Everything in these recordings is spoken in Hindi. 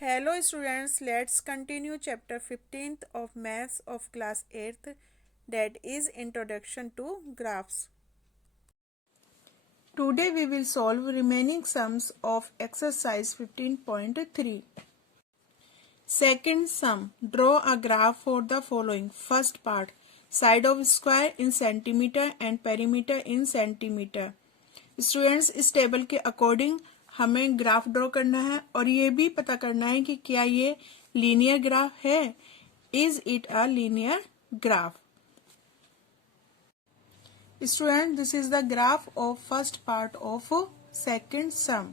Hello students, let's continue chapter 15th of Maths of class 8th, that is Introduction to Graphs. Today we will solve remaining sums of exercise 15.3. Second sum, draw a graph for the following. First part, side of square in centimeter and perimeter in centimeter. Students इस टेबल के अकॉर्डिंग हमें ग्राफ ड्रॉ करना है और ये भी पता करना है कि क्या ये लीनियर ग्राफ है. Is it a linear graph. Student, this is the graph of first part of second सम.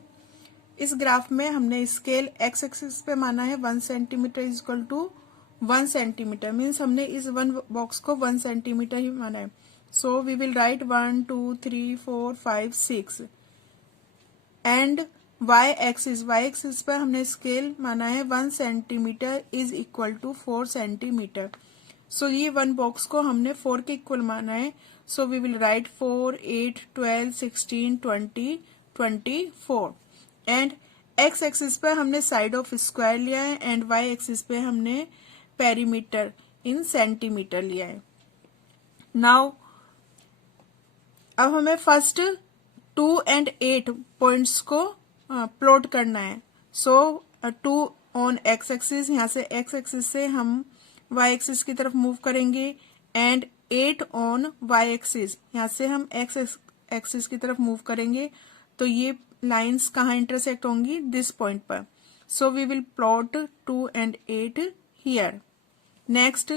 इस ग्राफ में हमने स्केल एक्स एक्सिस पे माना है 1 centimetre is equal to 1 centimetre. Means हमने इस वन बॉक्स को 1 सेंटीमीटर ही माना है. So we will write 1, 2, 3, 4, 5, 6 and y axis पर हमने स्केल माना है 1 centimetre is equal to 4 centimetre. So ये वन बॉक्स को हमने 4 के इक्वल माना है. So we will write 4, 8, 12, 16, 20, 24 and x axis पर हमने साइड ऑफ स्क्वायर लिया है एंड वाई एक्सिस पे हमने पेरीमीटर इन सेंटीमीटर लिया है. नाउ अब हमें फर्स्ट 2 and 8 पॉइंट्स को प्लॉट करना है. सो 2 ऑन एक्स एक्सिस, यहाँ से एक्स एक्सिस से हम वाई एक्सिस की तरफ मूव करेंगे एंड 8 ऑन वाई एक्सिस, यहाँ से हम एक्स एक्सिस की तरफ मूव करेंगे. तो ये लाइंस कहाँ इंटरसेक्ट होंगी? दिस पॉइंट पर. So we will plot 2 and 8 here. Next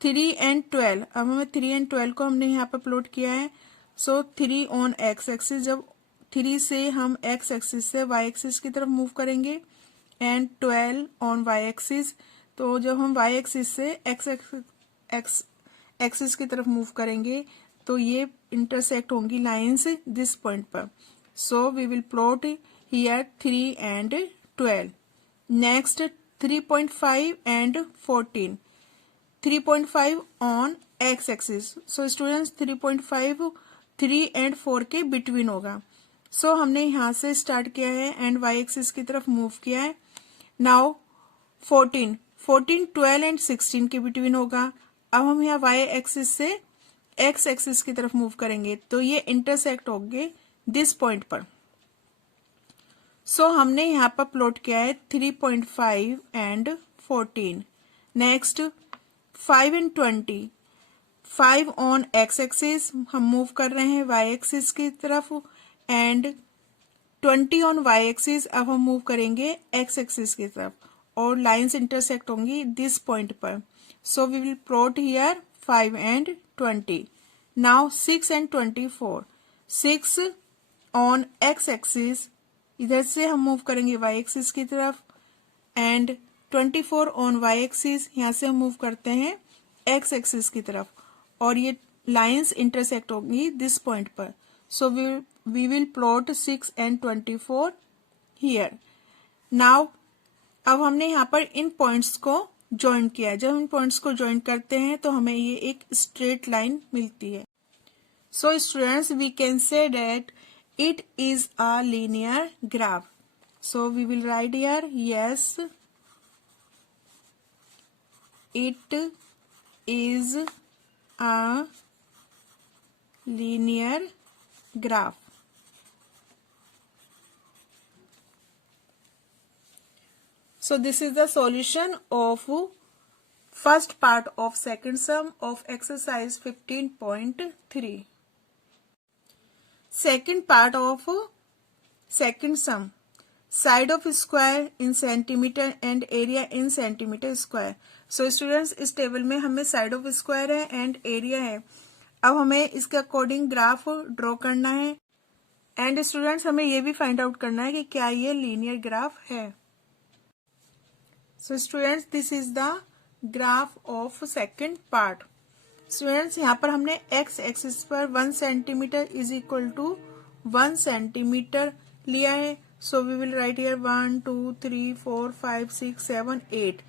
3 and 12. अब हमें 3 and 12 को हमने यहाँ पर प्लॉट किया है. सो 3 ऑन एक्स एक्सिस, जब 3 से हम एक्स एक्सिस से वाई एक्सिस की तरफ मूव करेंगे एंड 12 ऑन वाई एक्सिस. तो जब हम वाई एक्सिस से एक्स एक्सिस की तरफ मूव करेंगे तो ये इंटरसेक्ट होंगी लाइंस दिस पॉइंट पर. So we will plot here 3 and 12. Next 3.5 and 14. 3.5 on x axis. So students 3.5 3 and 4 के बिटवीन होगा. सो हमने यहां से स्टार्ट किया है एंड वाई एक्सिस की तरफ मूव किया है. नाउ 14 12 and 16 के बिटवीन होगा. अब हम यहाँ वाई एक्सिस से एक्स एक्सिस की तरफ मूव करेंगे तो ये इंटरसेक्ट होंगे दिस पॉइंट पर. सो हमने यहाँ पर प्लॉट किया है 3.5 and 14. Next 5 and 20. 5 on x axis, हम मूव कर रहे हैं वाई एक्सिस की तरफ एंड 20 ऑन वाई एक्सिस. अब हम मूव करेंगे एक्स एक्सिस की तरफ और लाइंस इंटरसेक्ट होंगी दिस पॉइंट पर. So we will plot here 5 and 20. Now 6 and 24. 6 on x axis, इधर से हम मूव करेंगे वाई एक्सिस की तरफ एंड 24 ऑन वाई एक्सिस, यहाँ से हम मूव करते हैं एक्स एक्सिस की तरफ और ये लाइंस इंटरसेक्ट होंगी दिस पॉइंट पर. So we will plot 6 and 24 here. Now अब हमने यहाँ पर इन पॉइंट्स को ज्वाइन किया. जब इन पॉइंट्स को ज्वाइन करते हैं तो हमें ये एक स्ट्रेट लाइन मिलती है. So students, we can say that it is a linear graph. So we will write here yes it is a linear graph. So this is the solution of first part of second sum of exercise 15.3. Second part of second sum, side of square in centimetre and area in centimetre square. So students, इस टेबल में हमें साइड ऑफ स्क्वायर है एंड एरिया है. अब हमें इसके अकॉर्डिंग ग्राफ ड्रॉ करना है एंड स्टूडेंट्स हमें ये भी फाइंड आउट करना है कि क्या ये लीनियर ग्राफ है. So students, this is the graph of second part. Students, यहाँ पर हमने एक्स एक्सिस पर 1 centimetre is equal to 1 centimetre लिया है. So we will write here 1, 2, 3, 4, 5, 6, 7, 8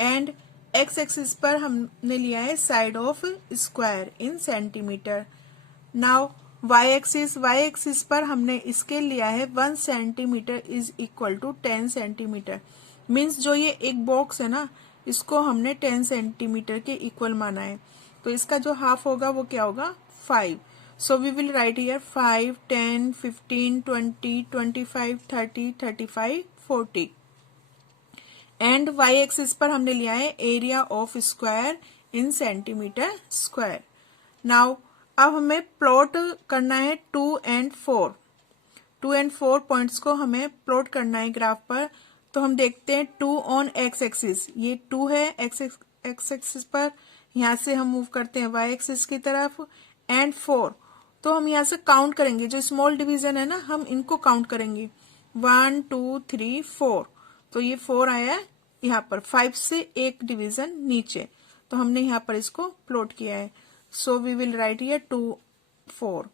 and x axis पर हमने लिया है side of square in centimetre. Now y axis पर हमने स्केल लिया है 1 centimetre is equal to 10 centimetre. Means जो ये एक बॉक्स है ना, इसको हमने 10 सेंटीमीटर के इक्वल माना है, तो इसका जो हाफ होगा वो क्या होगा 5. So we will write here 5, 10, 15, 20, 25, 30, 35, 40. And y axis पर हमने लिया है area of square in centimetre square. Now अब हमें प्लॉट करना है 2 and 4. 2 and 4 पॉइंट्स को हमें प्लॉट करना है ग्राफ पर. तो हम देखते हैं 2 ऑन एक्स एक्सिस, ये 2 है एक्स एक्सिस पर, यहाँ से हम मूव करते हैं वाई एक्सिस की तरफ. एंड 4, तो हम यहाँ से काउंट करेंगे, जो स्मॉल डिवीजन है ना हम इनको काउंट करेंगे. 1, 2, 3, 4. तो ये 4 आया यहाँ पर, 5 से एक डिवीजन नीचे, तो हमने यहाँ पर इसको प्लॉट किया है. So we will write here 2, 4.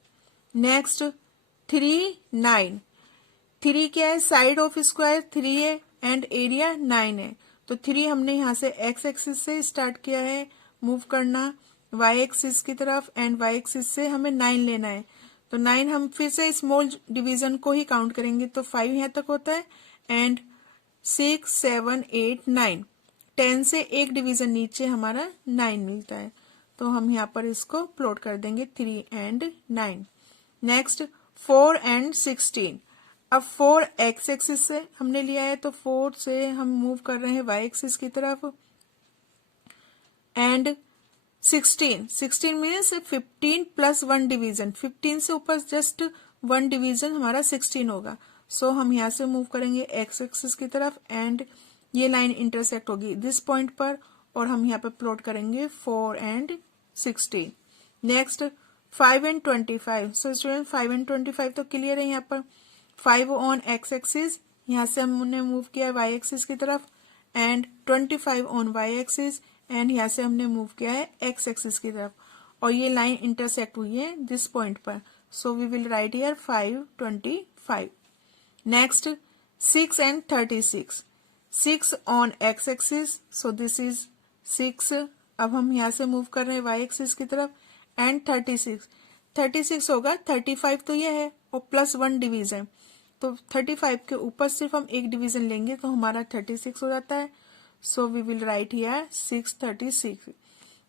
Next 3, 9. 3 क्या है, साइड ऑफ स्क्वायर 3 है एंड एरिया 9 है. तो 3 हमने यहाँ से एक्स एक्सिस से स्टार्ट किया है मूव करना वाई एक्सिस की तरफ, एंड वाई एक्सिस से हमें 9 लेना है. तो 9 हम फिर से स्मॉल डिवीजन को ही काउंट करेंगे, तो 5 यहाँ तक होता है एंड 6, 7, 8, 9. 10 से एक डिवीजन नीचे हमारा 9 मिलता है, तो हम यहाँ पर इसको प्लॉट कर देंगे 3 and 9. Next 4 and 16. अब 4 एक्स एक्सिस से हमने लिया है, तो 4 से हम मूव कर रहे हैं वाई एक्सिस की तरफ. एंड 16 मीन्स 15 प्लस 1 डिवीजन, 15 से ऊपर जस्ट 1 डिवीजन हमारा 16 होगा. सो हम यहाँ से मूव करेंगे एक्स एक्सिस की तरफ एंड ये लाइन इंटरसेक्ट होगी दिस पॉइंट पर, और हम यहाँ पे प्लॉट करेंगे 4 and 16. Next 5 and 25. So student 5 and 25 तो क्लियर है. यहाँ पर 5 ऑन एक्स एक्सिस, यहाँ से हमने मूव किया वाई एक्सिस की तरफ, and 25 on y axis, and यहाँ से हमने मूव किया है एक्स एक्सिस की तरफ, और ये लाइन इंटरसेक्ट हुई है दिस पॉइंट पर. So we will write here 5, 25. Next 6 and 36. 6 on x axis, so this is 6. अब हम यहाँ से मूव कर रहे हैं वाई एक्सिस की तरफ, एंड 36 होगा 35 तो ये है और प्लस 1 डिवीजन, तो 35 के ऊपर सिर्फ हम एक डिवीजन लेंगे तो हमारा 36 हो जाता है. So we will write here 636.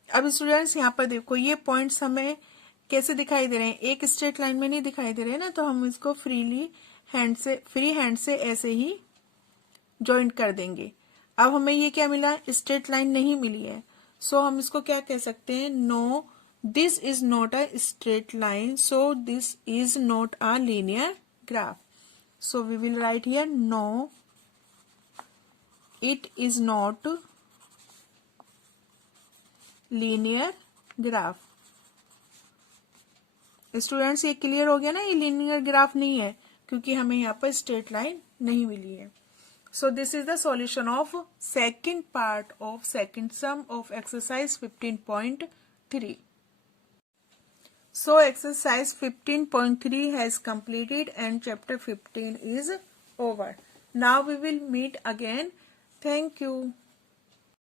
अब स्टूडेंट्स यहाँ पर देखो ये पॉइंट्स हमें कैसे दिखाई दे रहे हैं, एक स्ट्रेट लाइन में नहीं दिखाई दे रहे हैं ना, तो हम इसको फ्री हैंड से ऐसे ही ज्वाइंट कर देंगे. अब हमें ये क्या मिला, स्ट्रेट लाइन नहीं मिली है. सो हम इसको क्या कह सकते हैं, no this is not a straight line, so this is not a linear graph. So we will write here no it is not linear graph. Students ये क्लियर हो गया ना, ये लीनियर ग्राफ नहीं है क्योंकि हमें यहाँ पर स्ट्रेट लाइन नहीं मिली है. सो this is the solution of second part of second some of exercise 15.3. So exercise 15.3 has completed and chapter 15 is over. Now we will meet again. Thank you.